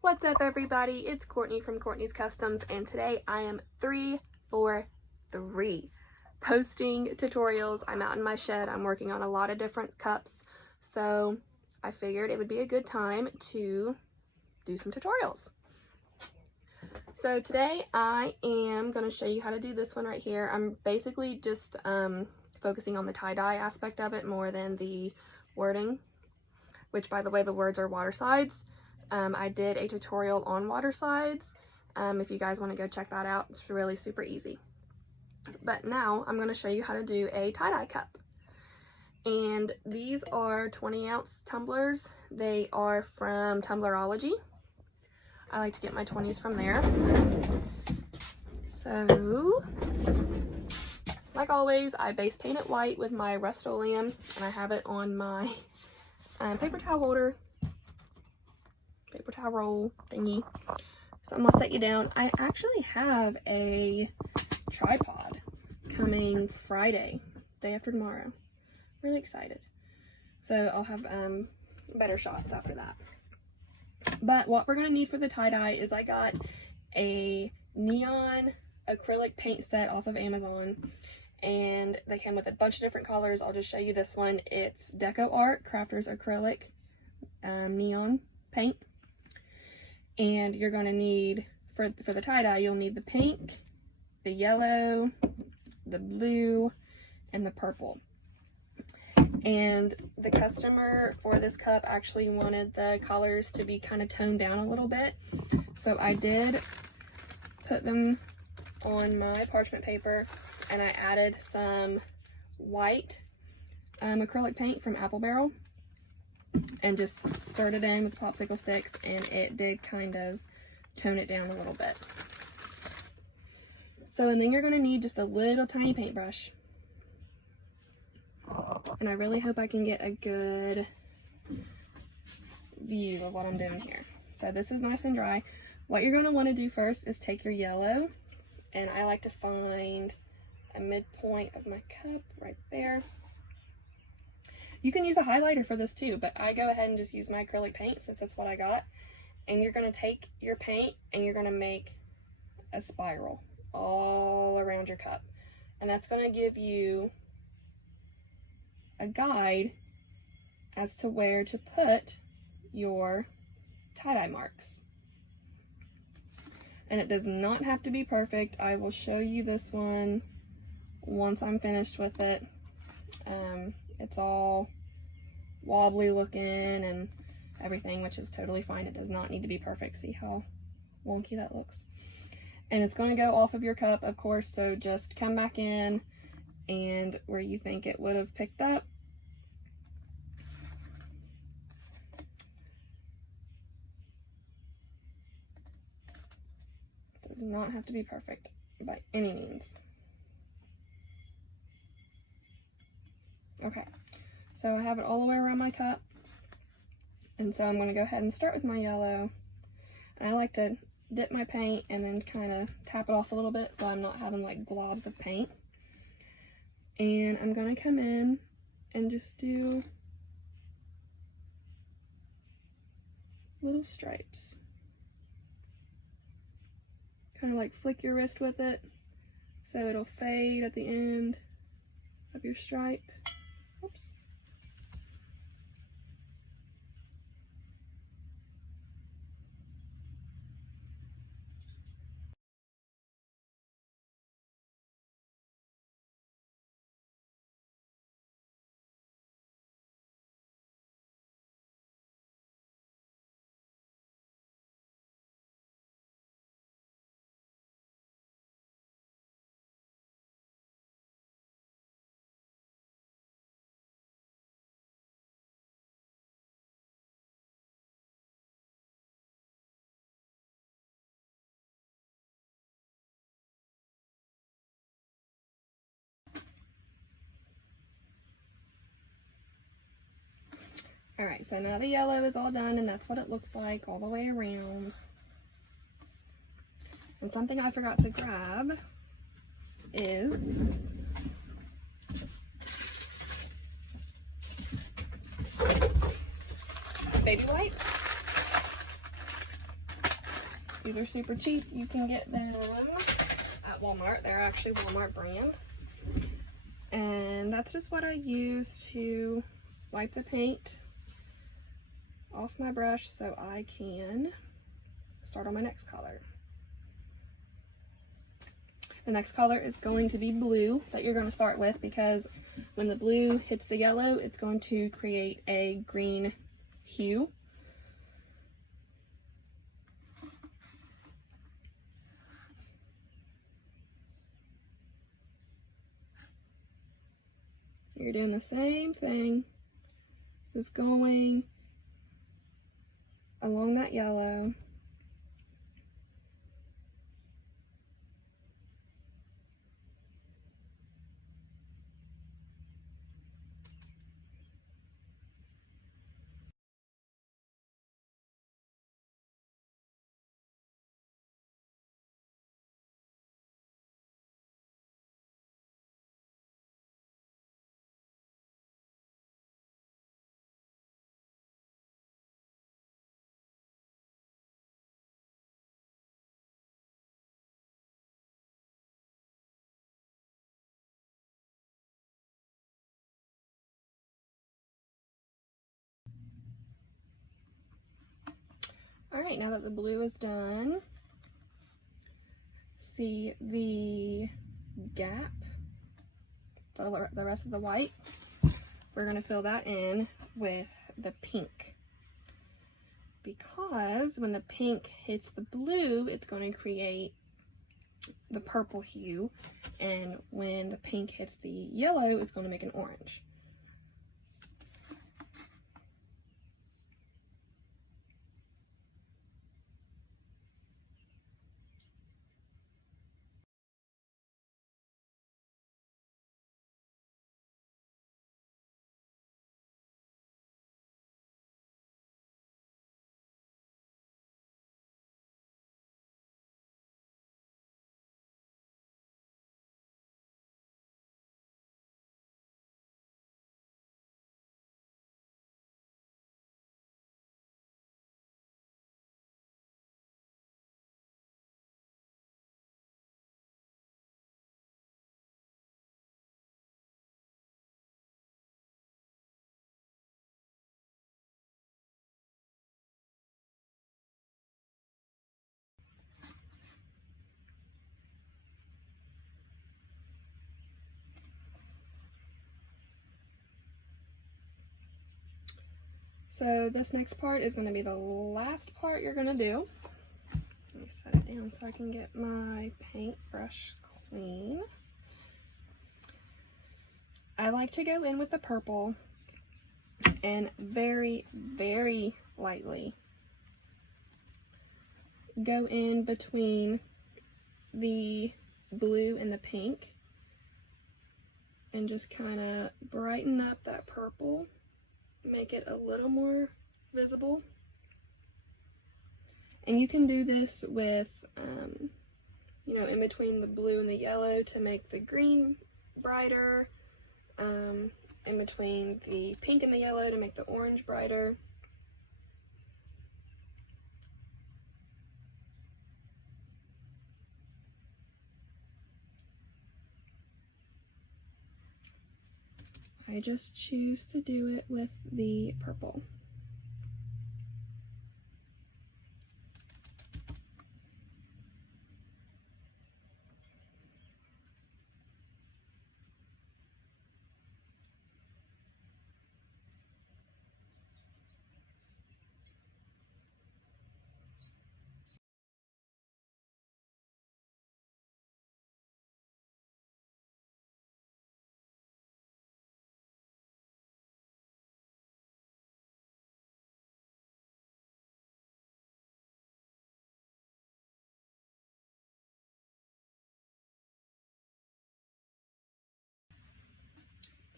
What's up, everybody? It's Courtney from Courtney's Customs, and today I am 3 for 3 posting tutorials. I'm out in my shed. I'm working on a lot of different cups, so I figured it would be a good time to do some tutorials. So today I am going to show you how to do this one right here. I'm basically just focusing on the tie-dye aspect of it more than the wording, which, by the way, the words are water slides. I did a tutorial on water slides. If you guys want to go check that out, it's really super easy. But now I'm going to show you how to do a tie-dye cup. And these are 20-ounce tumblers. They are from Tumblerology. I like to get my 20s from there. So, like always, I base paint it white with my Rust-Oleum, and I have it on my paper towel holder. Paper towel roll thingy. So I'm gonna set you down. I actually have a tripod coming Friday, day after tomorrow. Really excited. So I'll have better shots after that. But what we're gonna need for the tie-dye is I got a neon acrylic paint set off of Amazon, and they came with a bunch of different colors. I'll just show you this one. It's Deco Art Crafters Acrylic neon paint. And you're going to need, for the tie-dye, you'll need the pink, the yellow, the blue, and the purple. And the customer for this cup actually wanted the colors to be kind of toned down a little bit. So I did put them on my parchment paper, and I added some white acrylic paint from Apple Barrel, and just stirred it in with popsicle sticks, and it did kind of tone it down a little bit. So, and then you're going to need just a little tiny paintbrush. And I really hope I can get a good view of what I'm doing here. So this is nice and dry. What you're going to want to do first is take your yellow, and I like to find a midpoint of my cup right there. You can use a highlighter for this too, but I go ahead and just use my acrylic paint since that's what I got. And you're going to take your paint and you're going to make a spiral all around your cup. And that's going to give you a guide as to where to put your tie-dye marks. And it does not have to be perfect. I will show you this one once I'm finished with it. It's all wobbly looking and everything, which is totally fine. It does not need to be perfect. See how wonky that looks? And it's going to go off of your cup, of course, so just come back in and where you think it would have picked up. It does not have to be perfect by any means. Okay, so I have it all the way around my cup, and so I'm going to go ahead and start with my yellow, and I like to dip my paint and then kind of tap it off a little bit so I'm not having like globs of paint. And I'm going to come in and just do little stripes, kind of like flick your wrist with it so it'll fade at the end of your stripe. Oops. Alright, so now the yellow is all done, and that's what it looks like all the way around. And something I forgot to grab is baby wipe. These are super cheap. You can get them at Walmart. They're actually Walmart brand. And that's just what I use to wipe the paint off my brush so I can start on my next color. The next color is going to be blue that you're going to start with, because when the blue hits the yellow, it's going to create a green hue. You're doing the same thing, just going along that yellow. All right, now that the blue is done, see the gap, the rest of the white? We're gonna fill that in with the pink, because when the pink hits the blue, it's going to create the purple hue, and when the pink hits the yellow, it's going to make an orange. So this next part is going to be the last part you're going to do. Let me set it down so I can get my paintbrush clean. I like to go in with the purple and very, very lightly go in between the blue and the pink and just kind of brighten up that purple. Make it a little more visible. And you can do this with, you know, in between the blue and the yellow to make the green brighter, in between the pink and the yellow to make the orange brighter. I just choose to do it with the purple.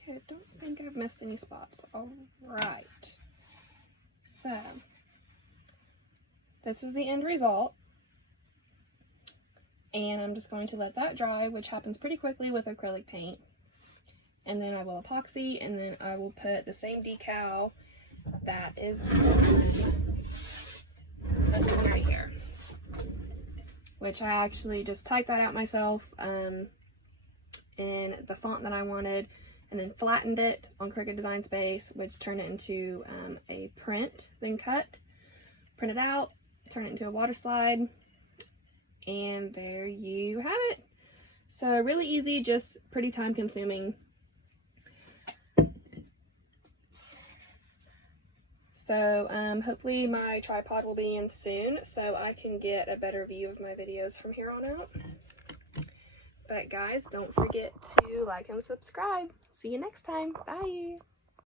Okay, I don't think I've missed any spots. All right. So, this is the end result. And I'm just going to let that dry, which happens pretty quickly with acrylic paint. And then I will epoxy, and then I will put the same decal that is this one right here. which I actually just typed that out myself in the font that I wanted, and then flattened it on Cricut Design Space, which turned it into a print, then print it out, turn it into a water slide, and there you have it. So really easy, just pretty time consuming. So hopefully my tripod will be in soon so I can get a better view of my videos from here on out. But guys, don't forget to like and subscribe. See you next time. Bye.